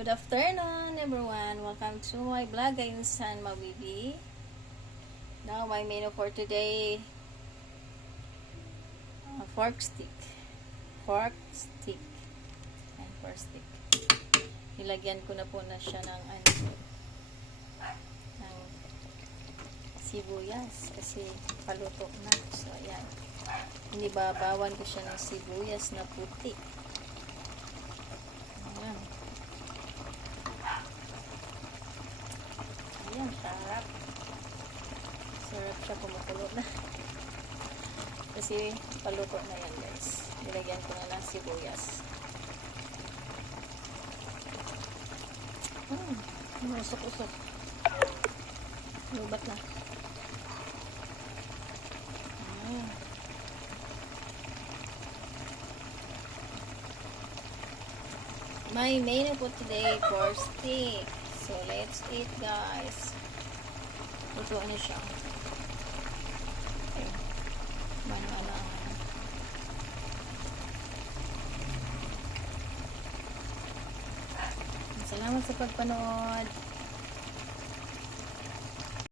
Good afternoon, everyone. Welcome to my vlog. Ayun Mabibi. Now, my menu for today, fork stick. Fork stick. And fork stick. Nilagyan ko na po na siya ng sibuyas kasi paluto na. So, ayan. Inibabawan ko siya ng sibuyas na puti. Ayan. Ayan, sarap. Sarap siya, kumukulo na. Kasi paluto na yan, guys. Nilagyan ko na ng sibuyas. Usok-usok. Lubat na. My menu for today for steak. So let's eat, guys. Luto na siya. Okay. Mana-mana. Salamat sa pagpanood.